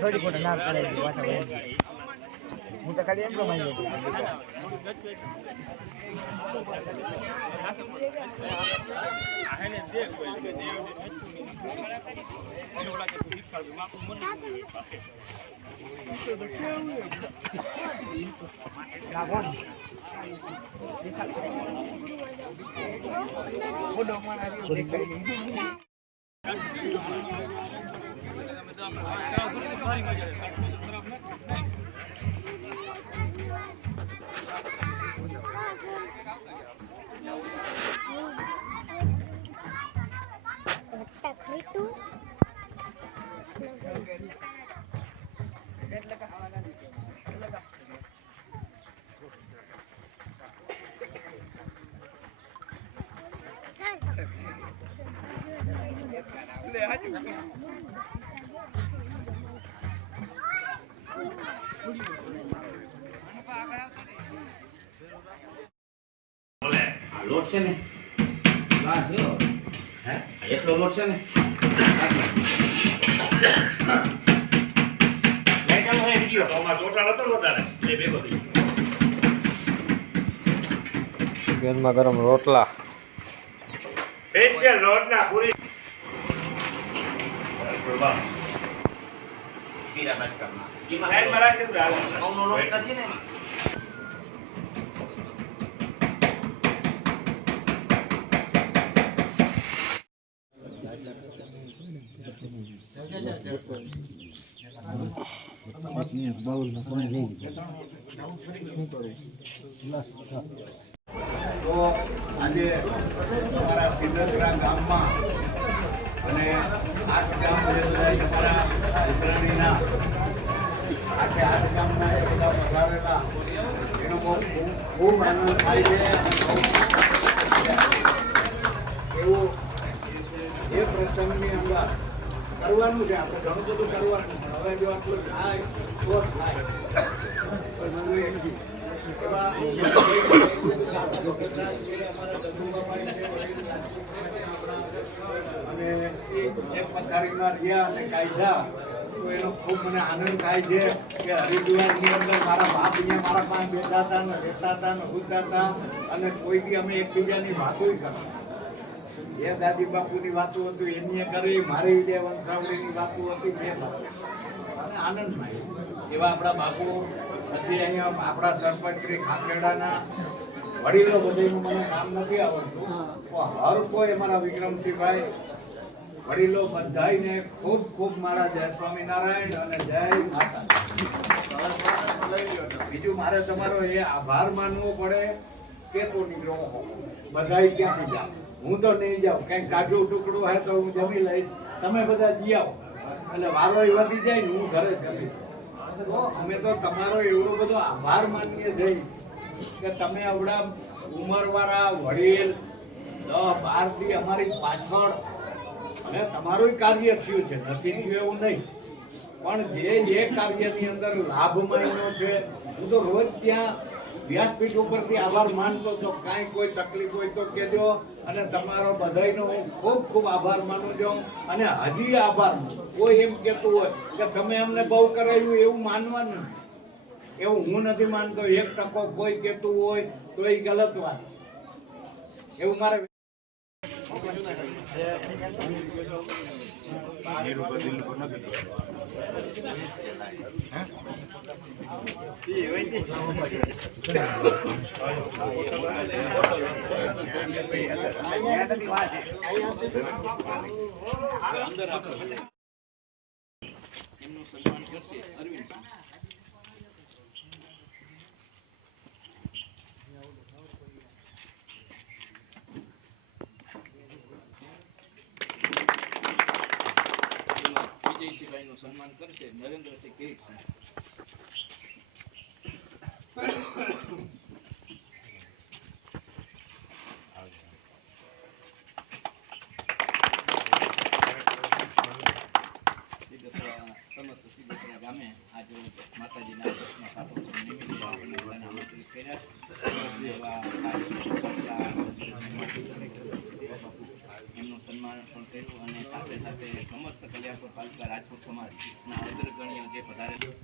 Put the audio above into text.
થોડી ખોટા ના કરે હું તો ખાલી એમ પ્રમાણે લોટ છે ને હે એટલો લોટ છે ને ગરમા ગરમ રોટલા સ્પેશિયલ રોટલા પૂરી પીરા બાદ કરના એમાં હેડ મારા કે ઘઉંનો લોટ નથી ને તો આજે અમારા સિદ્ધેશ્વરા ગામમાં અને 8 ગામ અમારા ઉત્તરાયણના 8 ગામના એ બધા પધારેલા એનો ખૂબ આનંદ થાય છે. એવું એ પ્રસંગની અંદર કરવાનું છે. આપણે ઘણું બધું કરવાનું પણ હવે જો આટલું થાય તો થાય એવા અને એક પથારીમાં રહ્યા અને કાઢ્યા તો એનો ખૂબ મને આનંદ થાય છે કે હરિદ્વારની અંદર મારા બાપ અહીંયા મારા પાસે બેઠા હતા ને રહેતા હતા ને ઉઠતા હતા અને કોઈ બી અમે એકબીજાની વાતો કરતા. એ દાદી બાપુની વાતો હતી એમની કરી, મારી જે વંશાવળીની વાતો હતી મેં અને આનંદ માણ્યો. એવા આપણા બાપુ પછી અહીંયા આપણા સરપંચ શ્રી ખાખરેડાના વડીલો બધાનું મને નામ નથી આવડતું. હર કોઈ અમારા વિક્રમસિંહભાઈ વડીલો બધાને ખૂબ ખૂબ મારા જય સ્વામિનારાયણ અને જય માતા. બીજું મારે તમારો એ આભાર માનવો પડે કે તો નીકળો બધાય ક્યાંથી જાઓ. હું તો નહીં જાઉં, કંઈક કાજુ ટુકડું હોય તો હું જમી લઈશ, તમે બધા જી આવો એટલે વારો વધી જાય ને હું ઘરે જમી. તો અમે તો તમારો એવડો બધો આભાર માનીએ જઈ કે તમે આવડા ઉંમરવાળા વડીલ 10-12 થી અમારી પાછળ અને તમારું કાર્ય થયું છે, નથી થયું એવું નહીં, પણ જે કાર્યની અંદર લાભ માન્યો છે. હું તો રોજ ત્યાં વ્યાસપીઠ ઉપરથી આભાર માનતો તો કાંઈ કોઈ તકલીફ હોય તો કહેજો અને તમારો બધાનો હું ખૂબ ખૂબ આભાર માનું છું. અને હજી આભાર કોઈ એમ કહેતું હોય કે તમે અમને બહુ કરાવ્યું એવું માનવાનું, એવું હું નથી માનતો. 1% કોઈ કહેતું હોય તો એ ગલત વાત, એવું મારે એમનું સન્માન કરશે અરવિંદ વિજયસિંહભાઈનું સન્માન કરશે નરેન્દ્રસિંહ કિરીટ. સમસ્ત સિદ્ધેશ્વરા ગામે આજે માતાજીના દર્શન સાથે નિમિત્તે આમંત્રિત કર્યા. એમનું સન્માન સન્માન પણ કર્યું અને સાથે સાથે સમસ્ત કલ્યાણપુર તાલુકા રાજપૂત સમાજના અગ્રગણ્ય જે પધારેલા